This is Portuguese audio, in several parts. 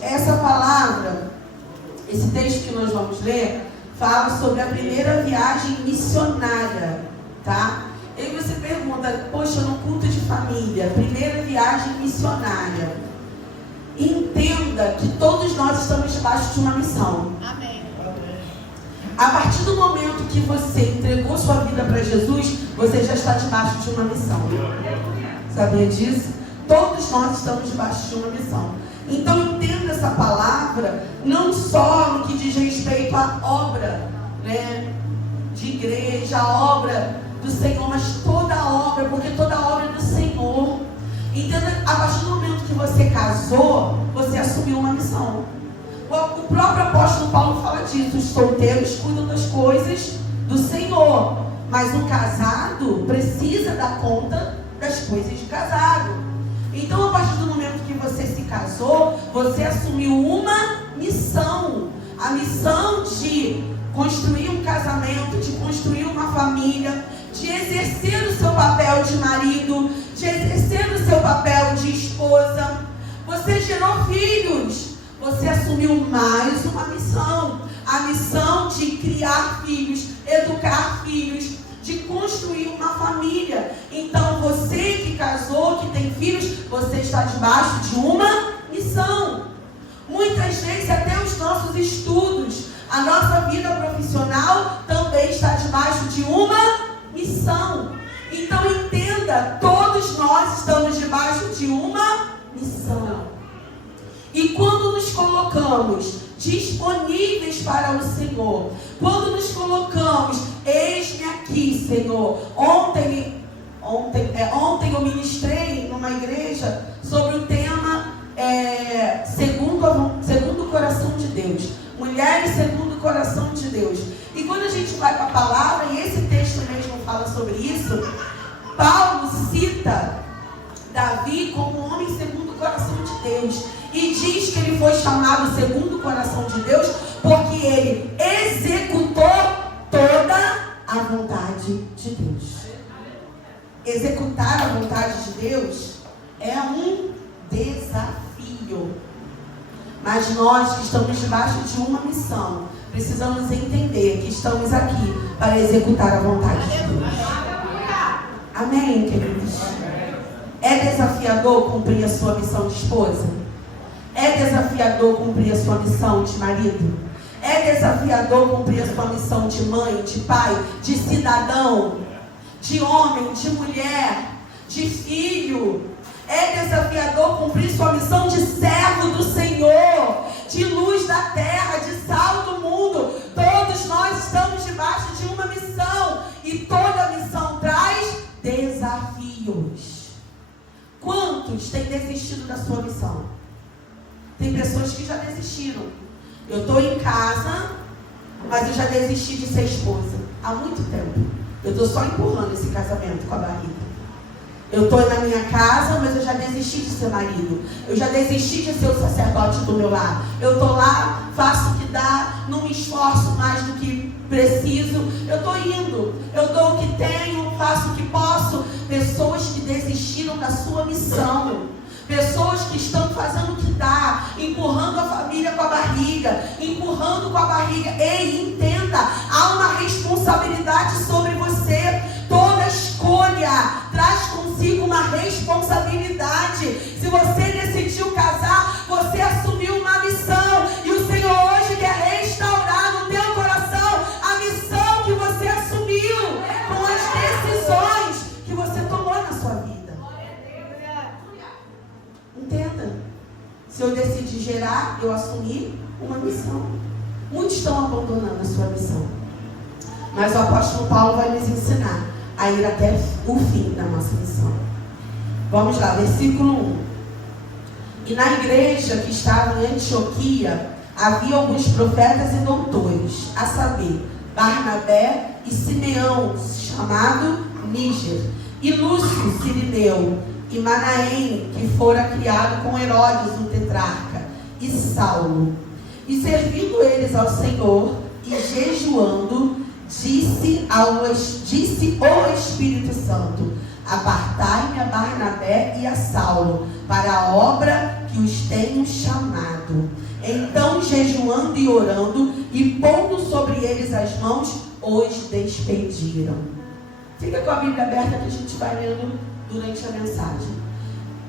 essa palavra, esse texto que nós vamos ler, fala sobre a primeira viagem missionária, tá? E aí você pergunta, poxa, no culto de família, primeira viagem missionária. Entenda que todos nós estamos debaixo de uma missão. Amém. A partir do momento que você entregou sua vida para Jesus, você já está debaixo de uma missão. Sabia disso? Todos nós estamos debaixo de uma missão. Então entenda essa palavra não só no que diz respeito à obra, né, de igreja, a obra do Senhor, mas toda a obra, porque toda a obra é do Senhor. Entenda, a partir do momento que você casou, você assumiu uma missão. O próprio apóstolo Paulo fala disso: os solteiros cuidam das coisas do Senhor, mas o casado precisa dar conta das coisas de casado. Então, a partir do momento que você se casou, você assumiu uma missão. A missão de construir um casamento, de construir uma família, de exercer o seu papel de marido, de exercer o seu papel de esposa. Você gerou filhos, você assumiu mais uma missão. A missão de criar filhos, educar filhos, de construir uma família. Então você que casou, que tem filhos, você está debaixo de uma missão. Muitas vezes até os nossos estudos, a nossa vida profissional também está debaixo de uma missão. Então entenda, todos nós estamos debaixo de uma missão. E quando nos colocamos disponíveis para o Senhor, quando nos colocamos, eis-me aqui, Senhor. Ontem eu ministrei numa igreja sobre o tema segundo o coração de Deus. Mulheres segundo o coração de Deus. E quando a gente vai para a palavra, e esse texto mesmo fala sobre isso, Paulo cita Davi como um homem segundo o coração de Deus. E diz que ele foi chamado segundo o coração de Deus porque ele executou toda a vontade de Deus. Executar a vontade de Deus é um desafio. Mas nós que estamos debaixo de uma missão, precisamos entender que estamos aqui para executar a vontade de Deus. Amém, queridos? É desafiador cumprir a sua missão de esposa? É desafiador cumprir a sua missão de marido? É desafiador cumprir a sua missão de mãe, de pai, de cidadão, de homem, de mulher, de filho? É desafiador cumprir sua missão de servo do Senhor, de luz da terra, de sal do mundo? Todos nós estamos debaixo de uma missão, e toda missão traz desafios. Quantos têm desistido da sua missão? Tem pessoas que já desistiram. Eu estou em casa, mas eu já desisti de ser esposa há muito tempo. Eu estou só empurrando esse casamento com a barriga. Eu estou na minha casa, mas eu já desisti de ser marido. Eu já desisti de ser o sacerdote do meu lar. Eu estou lá, faço o que dá, não me esforço mais do que preciso. Eu estou indo, eu dou o que tenho, faço o que posso. Pessoas que desistiram da sua missão. Pessoas que estão fazendo o que dá, empurrando a família com a barriga, empurrando com a barriga. Ei, entenda, há uma responsabilidade sobre você. Toda escolha traz consigo uma responsabilidade. Se você decidiu casar, você assumiu uma missão. E o Senhor hoje quer restaurar no teu coração a missão que você assumiu com as decisões que você tomou na sua vida. Entenda. Se eu decidi gerar, eu assumi uma missão. Muitos estão abandonando a sua missão. Mas o apóstolo Paulo vai nos ensinar a ir até o fim da nossa missão. Vamos lá, versículo 1. E na igreja que estava em Antioquia, havia alguns profetas e doutores, a saber, Barnabé e Simeão, chamado Níger, e Lúcio, Cirineu, e Manaém, que fora criado com Herodes, o tetrarca, e Saulo. E servindo eles ao Senhor, e jejuando, disse o Espírito Santo: apartai-me a Barnabé e a Saulo para a obra que que os tenho chamado. Então, jejuando e orando, e pondo sobre eles as mãos, os despediram. Fica com a Bíblia aberta que a gente vai lendo durante a mensagem.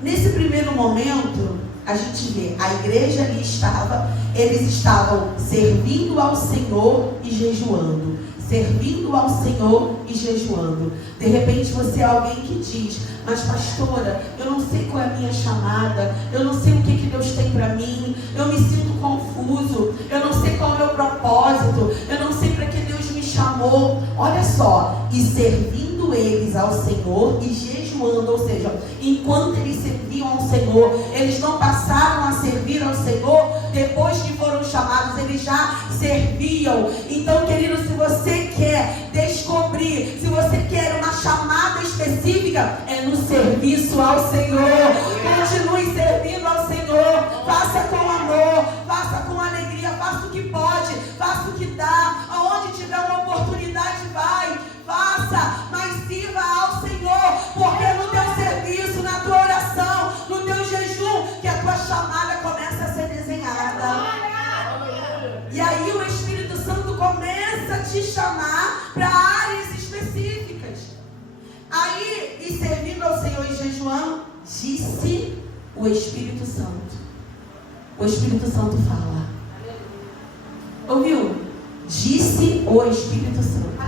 Nesse primeiro momento, a gente vê, a igreja ali estava, eles estavam servindo ao Senhor e jejuando. Servindo ao Senhor e jejuando. De repente você é alguém que diz: mas pastora, eu não sei qual é a minha chamada, eu não sei o que Deus tem para mim, eu me sinto confuso, eu não sei qual é o meu propósito, eu não sei para que Deus me chamou. Olha só, e servindo eles ao Senhor e jejuando, ou seja, enquanto eles serviam ao Senhor, eles não passaram a servir ao Senhor depois que foram chamados, eles já serviam. Então, querido, se você quer descobrir, se você quer uma chamada específica, é no serviço ao Senhor. Continue servindo ao Senhor, faça com amor, faça com alegria, faça o que pode, faça o que dá, aonde tiver uma oportunidade vai, faça, mas sirva ao Senhor, porque é no teu serviço, na tua oração, no teu jejum, que a tua chamada começa a ser desenhada. E aí o Espírito Santo começa a te chamar para áreas específicas. Aí, e servindo ao Senhor e jejuando, disse o Espírito Santo. O Espírito Santo fala. Ouviu? Disse o Espírito Santo.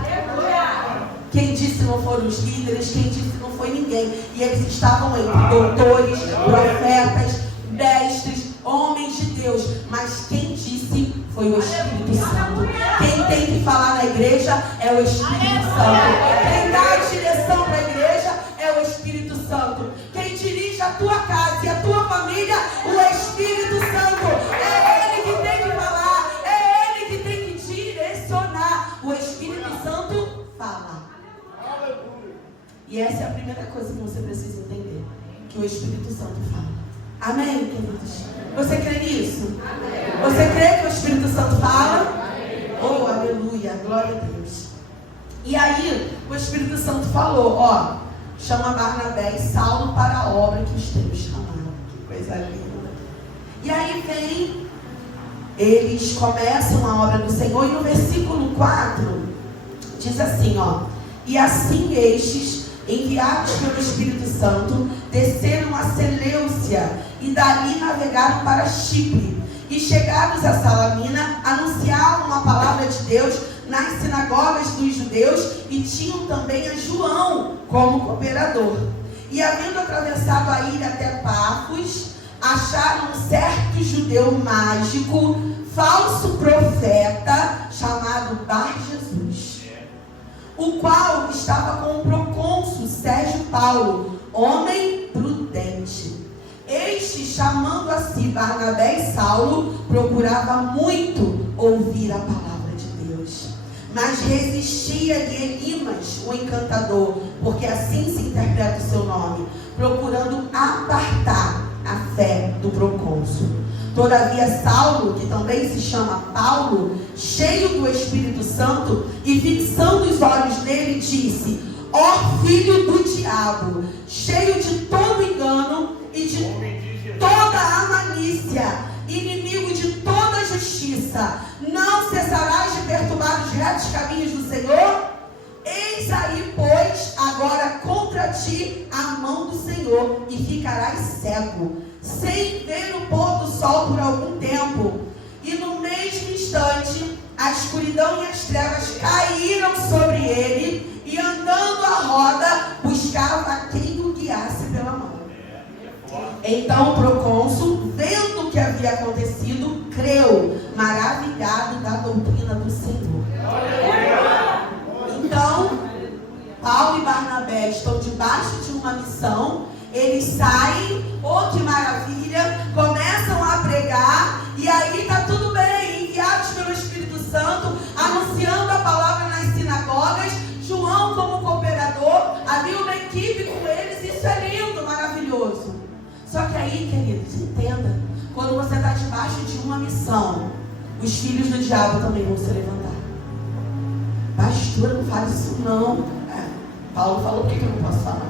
Quem disse não foram os líderes, quem disse não foi ninguém. E eles estavam entre doutores, profetas, mestres, homens de Deus. Mas quem disse foi o Espírito Santo. Quem tem que falar na igreja é o Espírito Santo. Quem dá a direção para a igreja é o Espírito Santo. Quem dirige a tua casa e a tua família, o Espírito Santo. É Ele que tem que falar, é Ele que tem que direcionar. O Espírito Santo fala. E essa é a primeira coisa que você precisa entender, que o Espírito Santo fala. Amém, queridos? Você crê nisso? Amém. Você crê que o Espírito Santo fala? Amém. Oh, aleluia, glória a Deus. E aí, o Espírito Santo falou, ó, chama Barnabé e Saulo para a obra que os tenho chamado. Que coisa linda. E aí vem, eles começam a obra do Senhor, e no versículo 4, diz assim, ó, e assim estes, enviados pelo Espírito Santo, desceram a Seleucia e dali navegaram para Chipre. E chegados a Salamina, anunciavam a palavra de Deus nas sinagogas dos judeus e tinham também a João como cooperador. E havendo atravessado a ilha até Pafos, acharam um certo judeu mágico, falso profeta, chamado Bar-Jesus, o qual estava com o procônsul Sérgio Paulo, homem prudente. Este, chamando a si Barnabé e Saulo, procurava muito ouvir a palavra de Deus, mas resistia-lhe Elimas, o encantador, porque assim se interpreta o seu nome, procurando apartar a fé do procônsul. Todavia Saulo, que também se chama Paulo, cheio do Espírito Santo, e fixando os olhos nele, disse: ó filho do diabo, cheio de todo engano e de toda a malícia, inimigo de toda a justiça, não cessarás de perturbar os retos caminhos do Senhor? Eis aí, pois, agora contra ti a mão do Senhor, e ficarás cego, sem ver o pôr do sol por algum tempo. E no mesmo instante, a escuridão e as trevas caíram sobre ele, e andando à roda, buscava quem o guiasse pela mão. Então o procônsul, vendo o que havia acontecido, creu, maravilhado da doutrina do Senhor. Então, Paulo e Barnabé estão debaixo de uma missão. Eles saem, oh que maravilha, começam a pregar, e aí está tudo bem, enviados pelo Espírito Santo, anunciando a palavra nas sinagogas, João como cooperador, havia uma equipe com eles, isso é lindo, maravilhoso. Só que aí, queridos, entenda, quando você está debaixo de uma missão, os filhos do diabo também vão se levantar. Pastor, não faz isso não. Paulo falou, por que eu não posso falar?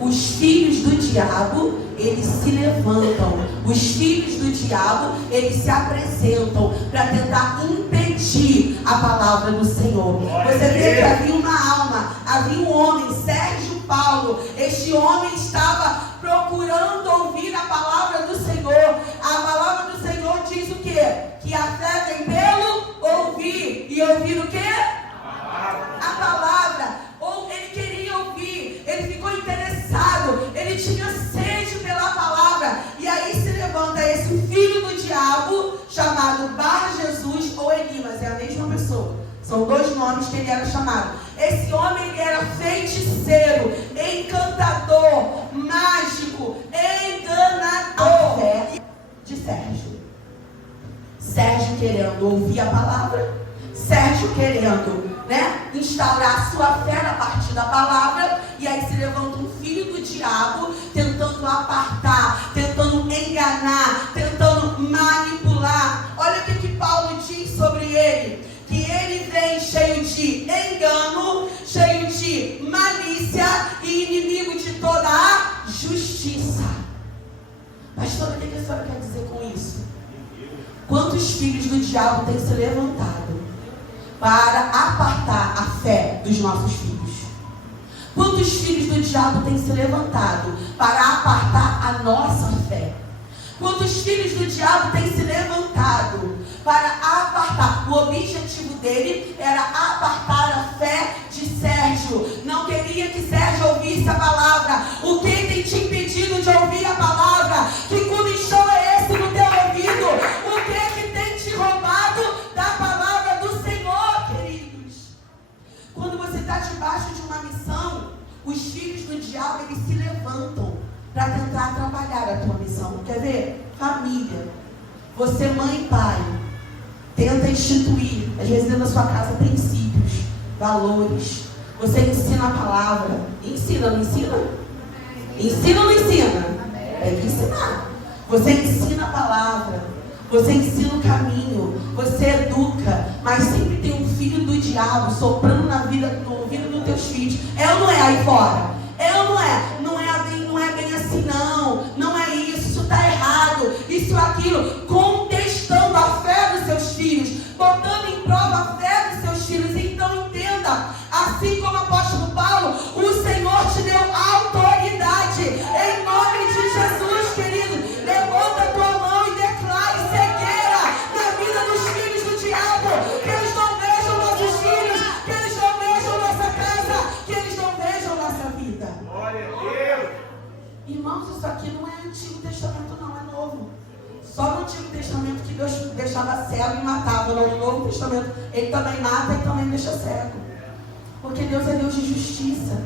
Os filhos do diabo, eles se levantam. Os filhos do diabo, eles se apresentam para tentar impedir a palavra do Senhor. Você vê que havia uma alma, havia um homem, Sérgio Paulo. Este homem estava procurando ouvir a palavra do Senhor. A palavra do Senhor diz o quê? Que a fé vem pelo ouvir. E ouvir o quê? A palavra. Ou ele queria ouvir, ele ficou interessado, ele tinha sede pela palavra. E aí se levanta esse filho do diabo, chamado Bar-Jesus ou Elimas, é a mesma pessoa. São dois nomes que ele era chamado. Esse homem, ele era feiticeiro, encantador, mágico, enganador. A fé de Sérgio. Sérgio querendo ouvir a palavra, Sérgio querendo, instaurar sua fé a partir da palavra. E aí se levanta um filho do diabo, tentando apartar, tentando enganar, tentando manipular. Olha o que Paulo diz sobre ele: que ele vem cheio de engano, cheio de malícia e inimigo de toda a justiça. Pastora, o que a senhora quer dizer com isso? Quantos filhos do diabo têm se levantado para apartar a fé dos nossos filhos? Quantos filhos do diabo têm se levantado para apartar a nossa fé? Quantos filhos do diabo têm se levantado para apartar? O objetivo dele era apartar a fé de Sérgio. Não queria que Sérgio ouvisse a palavra. O que tem te impedido de ouvir a palavra? Que comichão é esse no teu ouvido? O que tem te roubado da palavra do Senhor, queridos? Quando você está debaixo de uma missão, os filhos do diabo, eles se levantam para tentar atrapalhar a tua missão. Quer ver? Família. Você, mãe e pai, tenta instituir, às vezes dentro da sua casa, princípios, valores. Você ensina a palavra. Ensina, não ensina? Ensina ou não ensina? Tem que ensinar. Você ensina a palavra. Você ensina o caminho. Você educa. Mas sempre tem um filho do diabo soprando na vida, no ouvido dos teus filhos. É ou não é aí fora? É ou não é? Não é bem assim, não. Não é isso está errado. Isso, aquilo. Contestando a fé dos seus filhos. Botando em prova a fé dos seus filhos. Então entenda. Assim como o apóstolo Paulo, o Senhor te deu autoridade. Em nome de Jesus, querido. Levanta a tua mão e declare cegueira na vida dos filhos do diabo. Que eles não vejam nossos filhos. Que eles não vejam nossa casa. Que eles não vejam nossa vida. Glória a Deus. Irmãos, isso aqui não é Antigo Testamento, não, é Novo. Só no Antigo Testamento que Deus deixava cego e matava. No Novo Testamento ele também mata e também deixa cego. Porque Deus é Deus de justiça.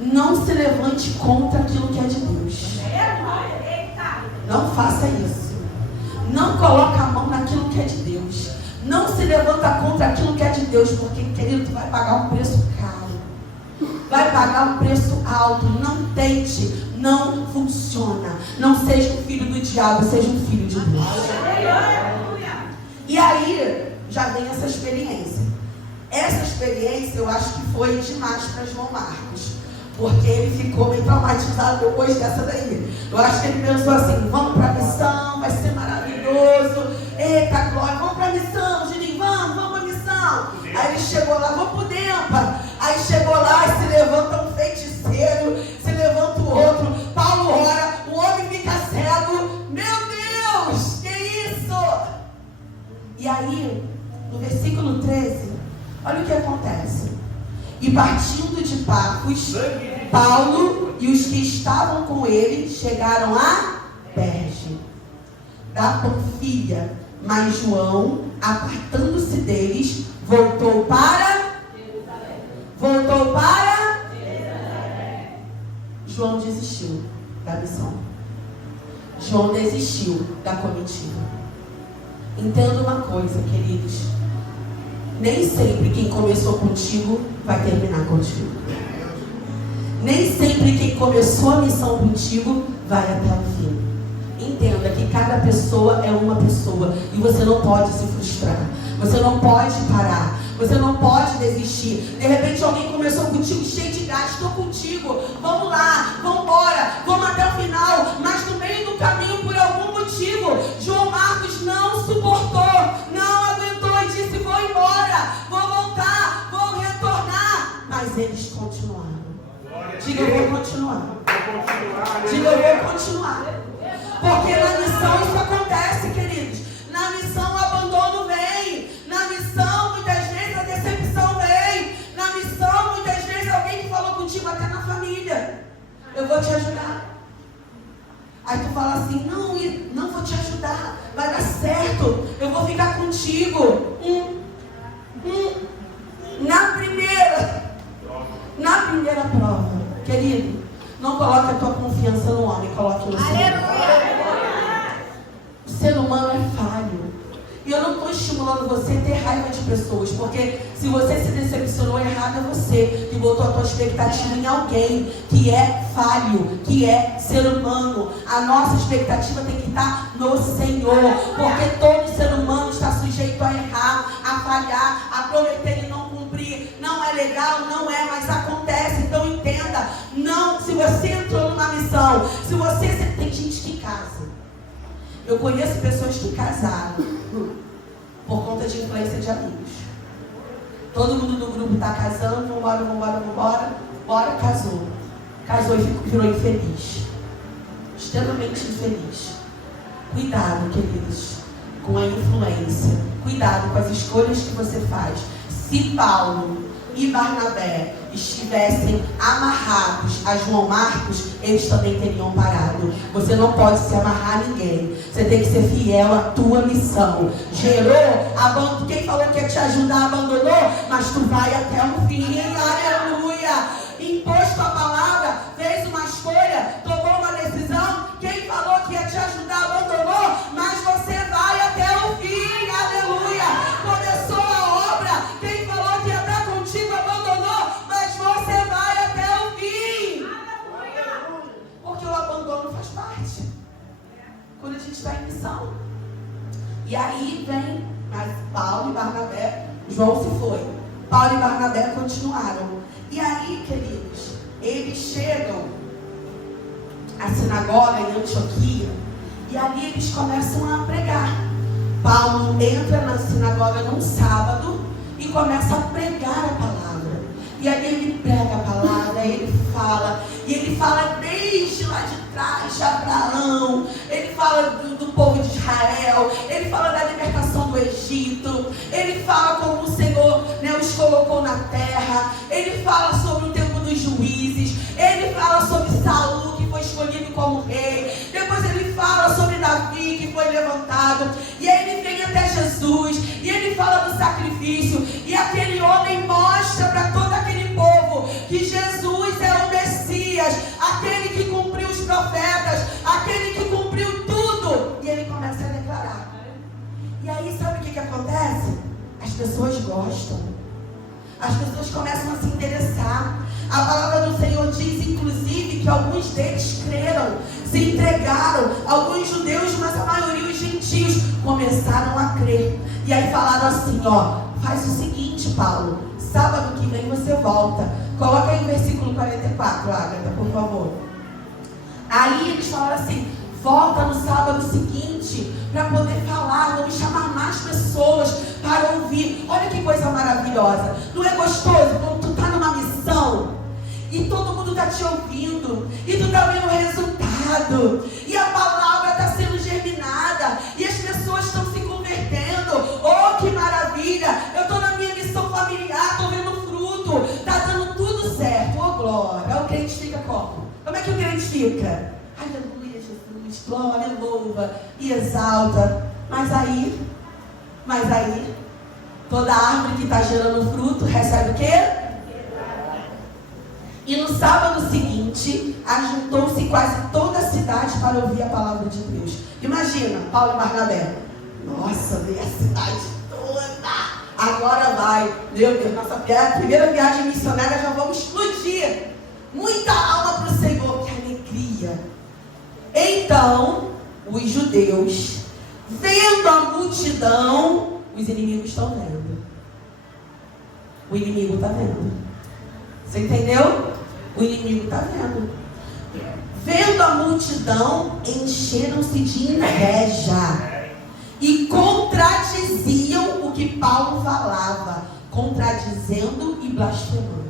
Não se levante contra aquilo que é de Deus. Não faça isso. Não coloque a mão naquilo que é de Deus. Não se levanta contra aquilo que é de Deus. Porque, querido, tu vai pagar um preço caro. Vai pagar um preço alto. Não tente. Não funciona. Não seja um filho do diabo. Seja um filho de Deus. E aí, já vem essa experiência. Essa experiência eu acho que foi demais para João Marcos, porque ele ficou meio traumatizado depois dessa daí. Eu acho que ele pensou assim: vamos para a missão, vai ser maravilhoso, eita glória, vamos para a missão, Juninho, vamos para a missão. Aí ele chegou lá, vamos para o Dempa. Aí chegou lá e se levanta um feiticeiro, se levanta o outro, Paulo ora, o homem fica cego. Meu Deus, que isso? E aí, no versículo 13, olha o que acontece. E partindo de Pafos, Paulo e os que estavam com ele chegaram a Perge da Panfilha. Mas João, apartando-se deles, voltou para João desistiu da missão. João desistiu da comitiva. Entenda uma coisa, queridos. Nem sempre quem começou contigo vai terminar contigo. Nem sempre quem começou a missão contigo vai até o fim. Entenda que cada pessoa é uma pessoa e você não pode se frustrar. Você não pode parar. Você não pode desistir. De repente alguém começou contigo cheio de gás. Estou contigo. Vamos lá. Vamos embora. Vamos até o final, mas no meio do caminho, por algum motivo, João Marcos não suportou, não aguentou e disse: vou embora, vou voltar, vou retornar. Mas eles continuaram. Diga: eu vou continuar. Diga: eu vou continuar. Porque na missão isso acontece, queridos. Na missão o abandono vem. Na missão muitas vezes a decepção vem. Na missão muitas vezes alguém que falou contigo até na família: eu vou te ajudar. Aí tu fala assim: não vou te ajudar, vai dar certo, eu vou ficar contigo. Na primeira prova, querido, não coloque a tua confiança no homem, coloque no Senhor. O ser humano é falho. E eu não estou estimulando você a ter raiva de pessoas, porque se você se decepcionou, errado é você, que botou a tua expectativa em alguém que é falho, que é ser humano. A nossa expectativa tem que estar no Senhor, porque todo ser humano está sujeito a errar, a falhar, a prometer e não cumprir. Não é legal, não é, mas acontece. Então entenda, não, se você entrou numa missão, se você tem gente que casa. Eu conheço pessoas que casaram por conta de influência de amigos. Todo mundo do grupo está casando, bora, casou. Casou e virou infeliz. Extremamente infeliz. Cuidado, queridos, com a influência. Cuidado com as escolhas que você faz. Se Paulo e Barnabé estivessem amarrados a João Marcos, eles também teriam parado. Você não pode se amarrar a ninguém. Você tem que ser fiel à tua missão. Gerou, quem falou que ia te ajudar abandonou, mas tu vai até o fim. Aleluia! Impôs tua palavra, fez uma escolha, tomou uma decisão. Quem falou que ia te ajudar abandonou, mas você vai até o fim. Aleluia! Começou a obra. Quem falou que ia estar contigo abandonou, mas você vai até o fim. Porque o abandono faz parte. Quando a gente está em missão. E aí vem, mas Paulo e Barnabé, João se foi. Paulo e Barnabé continuaram. E aí, queridos, eles chegam à sinagoga em Antioquia. E ali eles começam a pregar. Paulo entra na sinagoga num sábado e começa a pregar a palavra. E aí ele prega a palavra, ele fala. E ele fala desde lá de trás de Abraão. Ele fala do povo de Israel. Ele fala da libertação do Egito. Ele fala como o Senhor, os colocou na terra. Ele fala sobre o tempo dos juízes. Ele fala sobre Saul, que foi escolhido como rei. Depois ele fala sobre Davi, que foi levantado. E aí ele vem até Jesus. E ele fala do sacrifício. E aquele homem mostra para todo aquele povo que Jesus é o Messias, aquele que cumpriu os profetas, aquele que cumpriu tudo. E ele começa a declarar. E aí sabe o que acontece? As pessoas gostam. As pessoas começam a se interessar. A palavra do Senhor diz, inclusive, que alguns deles creram, se entregaram. Alguns judeus, mas a maioria os gentios começaram a crer. E aí falaram assim, faz o seguinte, Paulo, sábado que vem você volta. Coloca aí o versículo 44, Ágata, por favor. Aí eles falaram assim, volta no sábado seguinte para poder falar, vamos chamar mais pessoas para ouvir. Olha que coisa maravilhosa. Não é gostoso quando tu está numa missão e todo mundo está te ouvindo e tu está vendo o resultado e a palavra está sendo germinada e as pessoas estão se convertendo. Oh, que maravilha! Eu estou na minha missão familiar, estou vendo fruto, está dando tudo certo. Oh, glória! O crente fica como? Como é que o crente fica? Aleluia, Jesus, glória, louva e exalta. Mas aí, toda árvore que está gerando fruto recebe o quê? E no sábado seguinte, ajuntou-se quase toda a cidade para ouvir a palavra de Deus. Imagina, Paulo e Barnabé. Nossa, veio a cidade toda. Agora vai. Meu Deus, nossa primeira viagem missionária, já vamos explodir. Muita alma para o Senhor, que alegria. Então, os judeus, vendo a multidão, os inimigos estão vendo. O inimigo está vendo. Você entendeu? O inimigo está vendo. Vendo a multidão, encheram-se de inveja e contradiziam o que Paulo falava, contradizendo e blasfemando.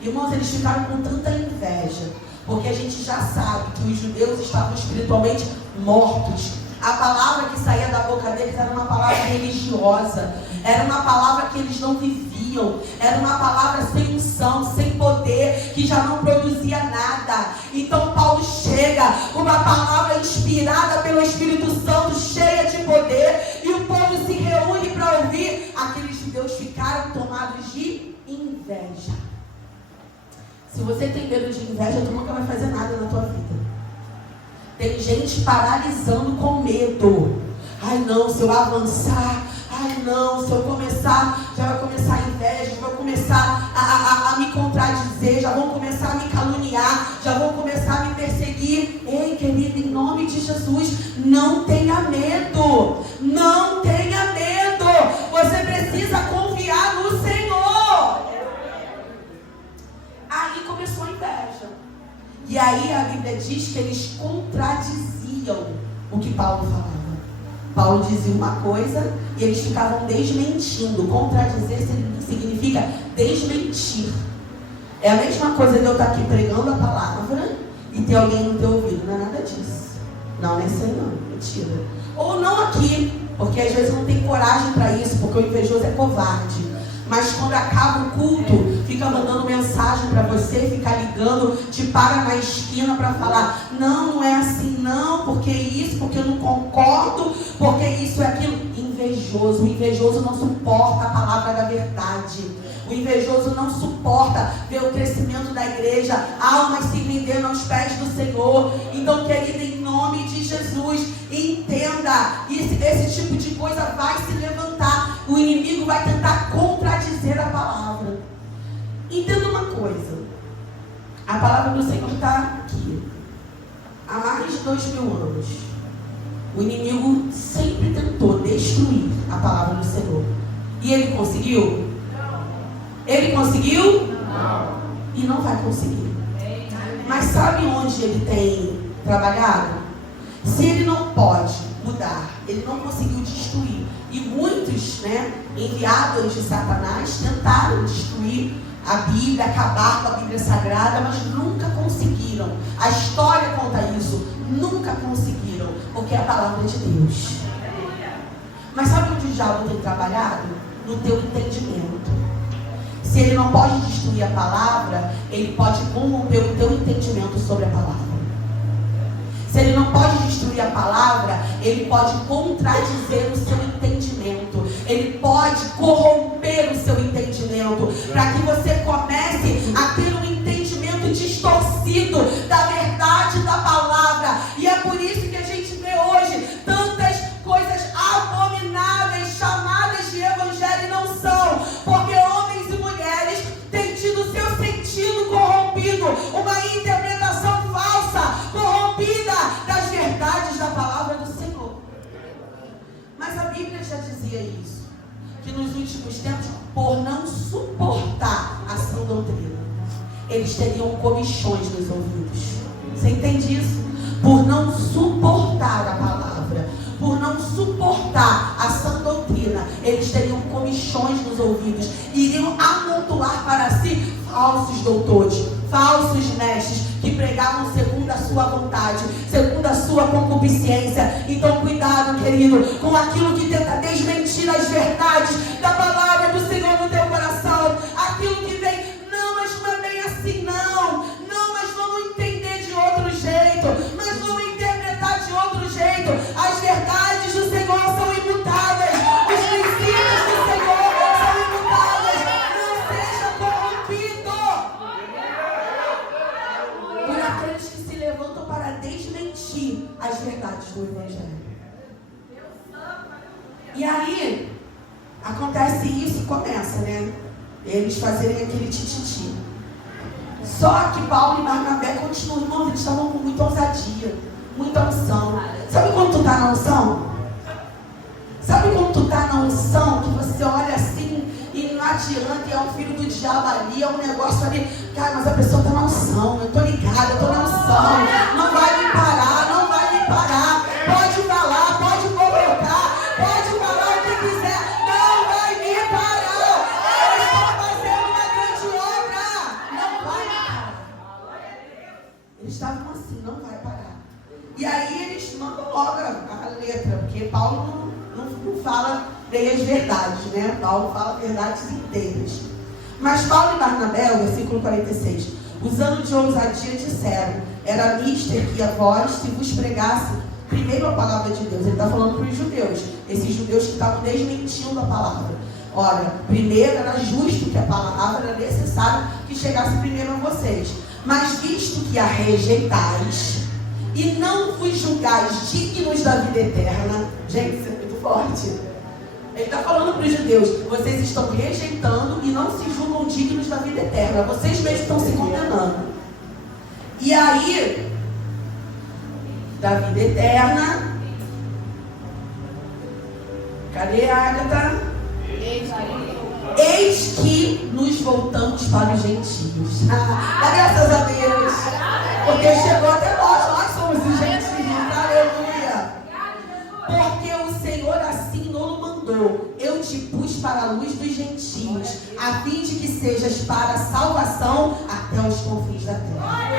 Irmãos, eles ficaram com tanta inveja, porque a gente já sabe que os judeus estavam espiritualmente mortos. A palavra que saía da boca deles era uma palavra religiosa, era uma palavra que eles não viviam, era uma palavra sem unção, sem poder, que já não produzia nada. Então Paulo chega, uma palavra inspirada pelo Espírito Santo, cheia de poder, e o povo se reúne para ouvir. Aqueles judeus ficaram tomados de inveja. Se você tem medo de inveja, tu nunca vai fazer nada na tua vida. Tem gente paralisando com medo. Ai não, se eu avançar, ai não, se eu começar, já vai começar a inveja, já vai começar a me contradizer, já vão começar a me caluniar, já vão começar a me perseguir. Ei, querido, em nome de Jesus, não tenha medo, não tenha medo. Você precisa confiar no Senhor. Aí começou a inveja. E aí a Bíblia diz que eles contradiziam o que Paulo falava. Paulo dizia uma coisa e eles ficavam desmentindo. Contradizer significa desmentir. É a mesma coisa de eu estar aqui pregando a palavra e ter alguém no teu ouvido. Não é nada disso. Não é isso aí não. Mentira. Ou não aqui, porque às vezes não tem coragem para isso, porque o invejoso é covarde. Mas quando acaba o culto, fica mandando mensagem para você, fica ligando, te para na esquina para falar, não é assim não, porque isso, porque eu não concordo, porque isso é aquilo. Invejoso, o invejoso não suporta a palavra da verdade. O invejoso não suporta ver o crescimento da igreja, almas se rendendo aos pés do Senhor. Então, querida, em nome de Jesus, entenda, esse tipo de coisa vai se levantar. O inimigo vai tentar contradizer a palavra. Entenda uma coisa, a palavra do Senhor está aqui há mais de 2000 anos. O inimigo sempre tentou destruir a palavra do Senhor. E ele conseguiu? Ele conseguiu? Não. E não vai conseguir. Mas sabe onde ele tem trabalhado? Se ele não pode mudar, ele não conseguiu destruir. E muitos, enviados de Satanás, tentaram destruir a Bíblia, acabar com a Bíblia Sagrada, mas nunca conseguiram. A história conta isso. Nunca conseguiram, porque é a palavra de Deus. Mas sabe onde o diabo tem trabalhado? No teu entendimento. Se ele não pode destruir a palavra, ele pode corromper o teu entendimento sobre a palavra. Se ele não pode destruir a palavra, ele pode contradizer o seu entendimento. Ele pode corromper o seu entendimento, para que você comece a ter um entendimento distorcido da verdade da palavra. E é por isso que a gente vê hoje tantas coisas abomináveis chamadas de evangelho e não são, porque homens e mulheres têm tido seu sentido corrompido, uma interpretação falsa, corrompida das verdades da palavra do Senhor. Mas a Bíblia já dizia isso, que nos últimos tempos, por não suportar a sã doutrina, eles teriam comichões nos ouvidos. Você entende isso? Por não suportar a palavra, por não suportar a sã doutrina, eles teriam comichões nos ouvidos, iriam amontoar para si falsos doutores, falsos mestres, que pregavam segundo a sua vontade, segundo a sua concupiscência. Então cuidado, querido, com aquilo que tenta desmentir as verdades da palavra do Senhor no teu coração. Aquilo que vem, não, mas não é bem assim não, mas vamos entender de outro jeito, mas vamos interpretar de outro jeito. As verdades do Senhor são imutáveis, os princípios do Senhor são imutáveis. Não seja corrompido por aqueles que se levantam para desmentir as verdades do Evangelho. E aí acontece isso e começa, eles fazerem aquele tititi. Só que Paulo e Barnabé continuam, irmãos, eles estavam com muita ousadia, muita unção. Sabe quando tu está na unção? Sabe quando tu está na unção, que você olha assim e não adianta, é um filho do diabo ali, é um negócio ali. Cara, mas a pessoa está na unção, eu estou ligada, eu estou na unção. Não vai me parar, não vai me parar. Pode falar, pode colocar, pode falar o que quiser. Não vai me parar. Eu estou fazendo uma grande obra. Não vai parar. Eles estavam assim, não vai parar. E aí eles mandam logo a letra, porque Paulo não fala meias verdades, né? Paulo fala verdades inteiras. Mas Paulo e Barnabé, o versículo 46, usando de ousadia, disseram: era mister que a vós se vos pregasse primeiro a palavra de Deus. Ele está falando para os judeus, esses judeus que estavam desmentindo a palavra. Ora, primeiro era justo que a palavra era necessário que chegasse primeiro a vocês. Mas visto que a rejeitais e não vos julgais dignos da vida eterna. Gente, isso é muito forte. Ele está falando para os judeus: vocês estão rejeitando e não se julgam dignos da vida eterna. Vocês mesmos estão se condenando. E aí, da vida eterna, cadê a Ágata? Eis que nos voltamos para os gentios. Graças a Deus. Porque chegou até nós somos os gentios. Aleluia. Porque o Senhor assim nos mandou: eu te pus para a luz dos gentios, a fim de que sejas para a salvação até os confins da terra.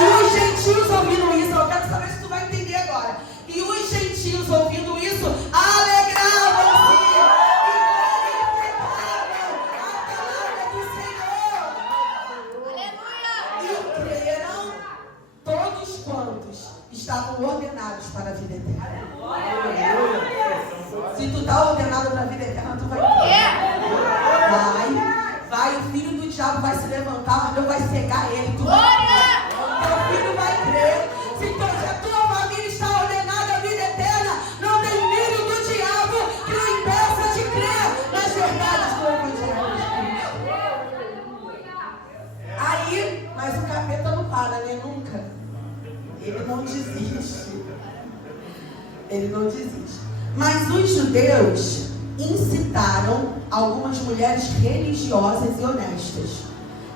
E os gentios ouvindo isso, eu quero saber se tu vai entender agora. E os gentios ouvindo isso, alegravam-se e glorificavam a palavra do Senhor. E creram todos quantos estavam ordenados para a vida eterna. Se tu está ordenado para a vida eterna, tu vai vai, o filho do diabo vai se levantar, mas Deus vai cegar ele. Tu vai, teu filho vai crer. Se a tua família está ordenada à vida eterna, não tem filho do diabo que o impeça de crer nas verdades do Evangelho. Aí, mas o capeta não para, né? Nunca. Ele não desiste. Ele não desiste. Mas os judeus incitaram algumas mulheres religiosas e honestas.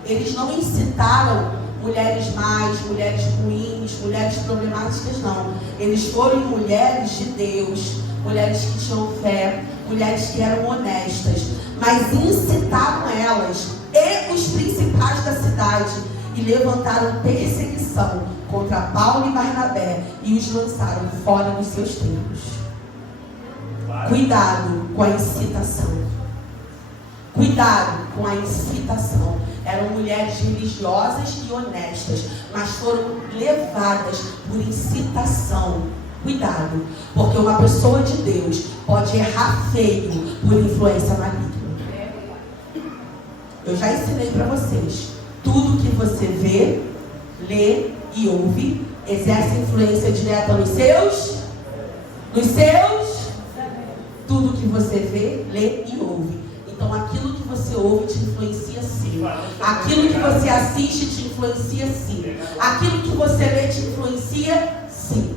Eles não incitaram mulheres más, mulheres ruins, mulheres problemáticas, não. Eles foram mulheres de Deus, mulheres que tinham fé, mulheres que eram honestas, mas incitaram elas e os principais da cidade e levantaram perseguição contra Paulo e Barnabé e os lançaram fora dos seus templos. Cuidado com a incitação. Cuidado com a incitação. Eram mulheres religiosas e honestas, mas foram levadas por incitação. Cuidado, porque uma pessoa de Deus pode errar feio por influência maligna. Eu já ensinei para vocês: tudo que você vê, lê e ouve exerce influência direta nos seus. Tudo que você vê, lê e ouve. Então aquilo que você ouve te influencia sim. Aquilo que você assiste te influencia sim. Aquilo que você lê te influencia sim.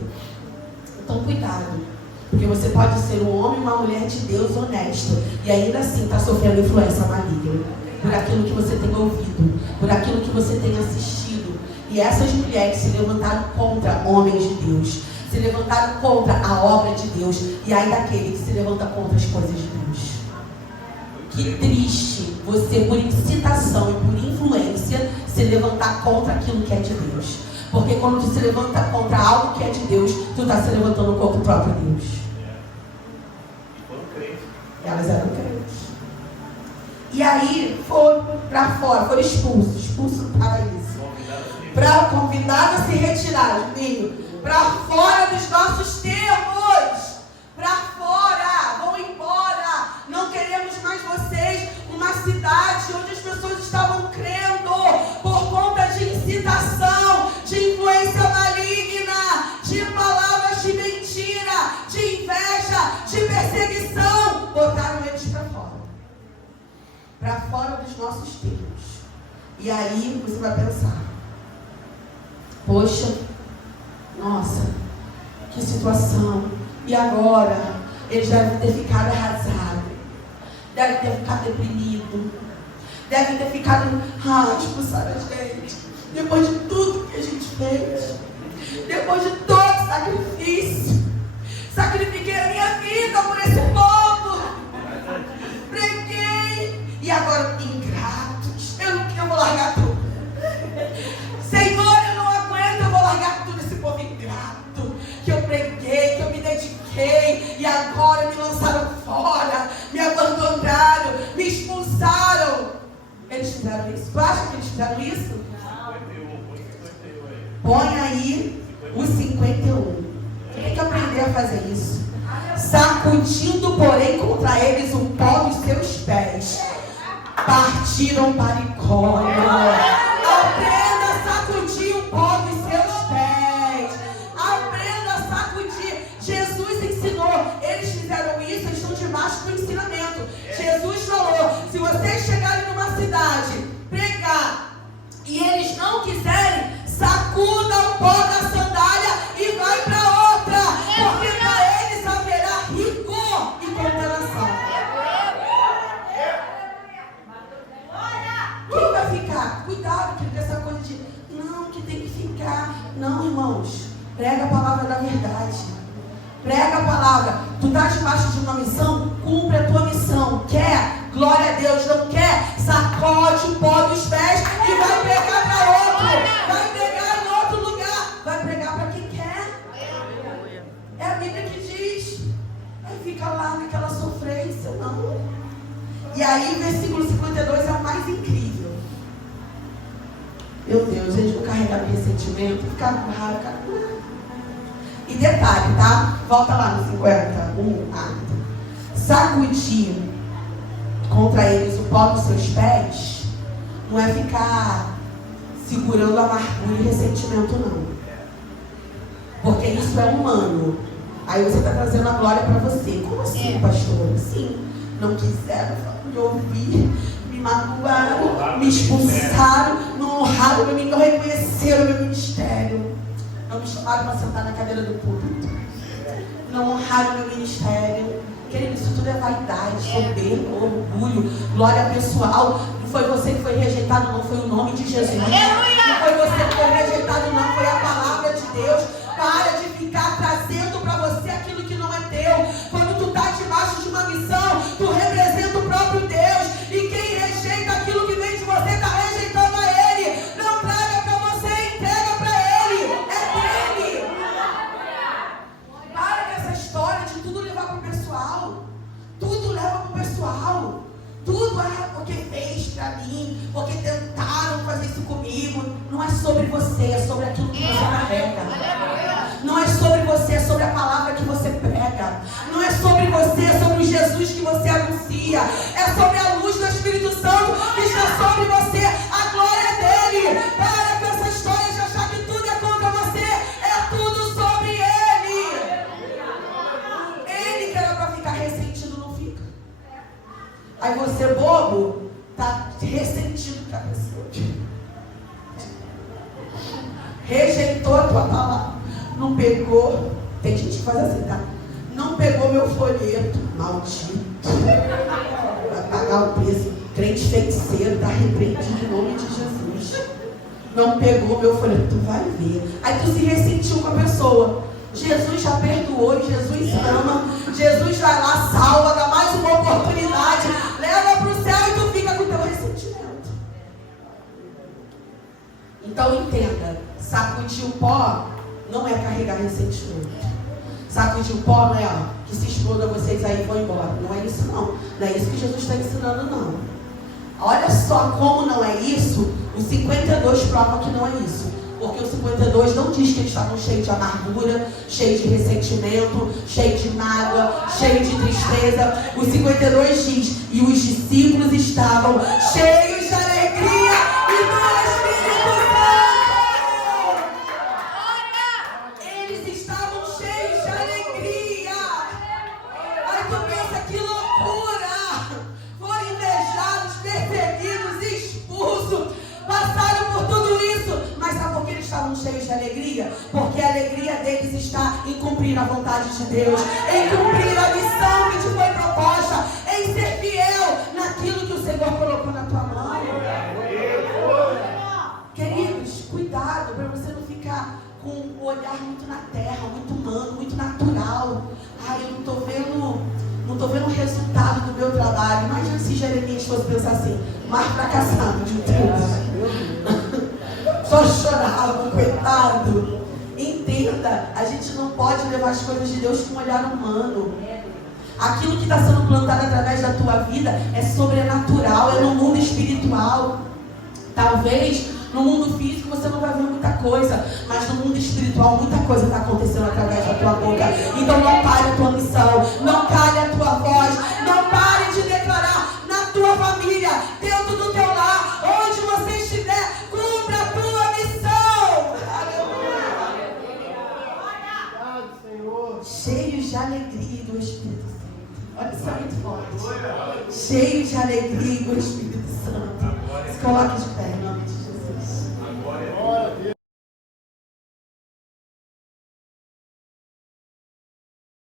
Então cuidado. Porque você pode ser um homem e uma mulher de Deus honesta e ainda assim está sofrendo influência maligna. Por aquilo que você tem ouvido, por aquilo que você tem assistido. E essas mulheres se levantaram contra homens de Deus. Se levantaram contra a obra de Deus. E aí daquele que se levanta contra as coisas de Deus. Que triste você, por incitação e por influência, se levantar contra aquilo que é de Deus. Porque quando tu se levanta contra algo que é de Deus, tu está se levantando contra o próprio Deus. Elas eram crentes. E aí foram para fora, foram expulsos do paraíso. Para convidar a se retirar, Juninho. Para fora dos nossos termos. Para fora. Vão embora. Não queremos mais vocês. Uma cidade onde as pessoas estavam crendo por conta de incitação, de influência maligna, de palavras de mentira, de inveja, de perseguição. Botaram eles para fora. Para fora dos nossos termos. E aí você vai pensar: poxa, nossa, que situação. E agora? Eles devem ter ficado arrasados. Devem ter ficado deprimidos. Devem ter ficado, expulsaram a gente. Depois de tudo que a gente fez. Depois de todo sacrifício, sacrifiquei a minha vida por esse povo. Preguei. E agora, ingratos, eu vou largar tudo. Senhor, eu não aguento, eu vou largar tudo esse povo ingrato. Que eu preguei, que eu me dediquei. E agora me lançaram fora. Me abandonaram, me expulsaram. Eles fizeram isso? Tu acha que eles fizeram isso? Põe aí os 51. Tem que aprender a fazer isso. Sacudindo, porém, contra eles o pó dos seus pés, partiram para Icônio. Aprenda a sacudir o pó dos seus pés. Aprenda a sacudir. Jesus ensinou. Eles fizeram isso, eles estão debaixo do ensinamento. Jesus falou: se vocês chegarem numa cidade, pregar, e eles não quiserem, sacuda o pó da sandália e vai para outra, porque para eles haverá rigor e condenação. Quem vai ficar? Cuidado, que essa coisa de não, que tem que ficar. Não, irmãos, prega a palavra da verdade. Prega a palavra. Tu está debaixo de uma missão, cumpre a tua missão. Quer? Glória a Deus. Não quer? Sacode o pó dos pés e vai pregar para outro. Vai pregar em outro lugar. Vai pregar para quem quer. É a Bíblia que diz. Aí fica lá naquela sofrência, não. E aí o versículo 52 é o mais incrível. Meu Deus, eles vão carregar no ressentimento, ficar raro, cara. E detalhe, tá? Volta lá no 51. Sacudir contra eles o pó dos seus pés não é ficar segurando amargura e ressentimento, não. Porque isso é humano. Aí você está trazendo a glória para você. Como assim, pastor? Sim, não quiseram me ouvir, me magoaram, me expulsaram, não honraram, não reconheceram o meu ministério. Não me chamaram para sentar na cadeira do púlpito. Não honraram o meu ministério. Querido, isso tudo é vaidade, soberba, orgulho, glória pessoal. Não foi você que foi rejeitado, não. Foi o nome de Jesus. Não foi você que foi rejeitado, não. Foi a palavra de Deus. Para de ficar trazendo para você aquilo que não é teu. Quando tu está debaixo de uma missão, tu representa o próprio Deus. E quem rejeita aquilo que vem de você, está rejeitando a Ele. Não traga para você, entrega para Ele. É dele. Para com essa história de tudo levar para o pessoal. Tudo leva para o pessoal. Tudo é porque fez para mim, porque tentaram fazer isso comigo. Não é sobre você, é sobre aquilo que você carrega. Não é sobre você, é sobre a palavra que você prega. Não é sobre você, é sobre o Jesus que você anuncia. É sobre a luz do Espírito Santo que está sobre você, a glória dele. Para com essa história de achar que tudo é contra você. É tudo sobre ele. Ele que era para ficar ressentido, não fica. Aí você, bobo, está ressentido com a pessoa. Rejeitou a tua palavra. Não pegou. Tem gente que faz assim, tá? Não pegou meu folheto. Maldito. Vai pagar o preço. Crente feiticeiro, está repreendido em nome de Jesus. Não pegou meu folheto. Tu vai ver. Aí tu se ressentiu com a pessoa. Jesus já perdoou, Jesus ama. Jesus vai lá, salva, dá mais uma oportunidade. Leva para o céu e tu fica com o teu ressentimento. Então entenda. Sacudir o pó não é carregar ressentimento. Sacudir o pó não é, que se exploda vocês aí e vão embora. Não é isso, não. Não é isso que Jesus está ensinando, não. Olha só como não é isso. O 52 prova que não é isso. Porque o 52 não diz que eles estavam cheios de amargura, cheios de ressentimento, cheios de mágoa, cheios de tristeza. O 52 diz: e os discípulos estavam cheios de alegria e do Espírito Santo. Eles estavam cheios de alegria. Aí tu pensa, que loucura! Foram invejados, perseguidos, expulsos, passaram por tudo isso. Mas sabe por que eles estavam cheios de alegria? Porque a alegria deles está em cumprir a vontade de Deus, em cumprir a missão que te foi proposta, em ser fiel naquilo que o Senhor colocou na tua mão. Queridos, cuidado para você não ficar com o olhar ver um resultado do meu trabalho. Imagina se Jeremias fosse pensar assim, mais fracassado de tudo. Só chorava, coitado. Entenda, a gente não pode levar as coisas de Deus com um olhar humano. Aquilo que está sendo plantado através da tua vida é sobrenatural, é no mundo espiritual. Talvez no mundo físico você não vai ver muita coisa, mas no mundo espiritual muita coisa está acontecendo através da tua boca. Então não pare a tua missão, não cale a tua voz, não pare de declarar na tua família, dentro do teu lar, onde você estiver, cumpra a tua missão. Aleluia. Cheios de alegria do Espírito Santo. Olha, isso é muito forte. Cheios de alegria do Espírito Santo. Se coloque de pé em nome de Jesus.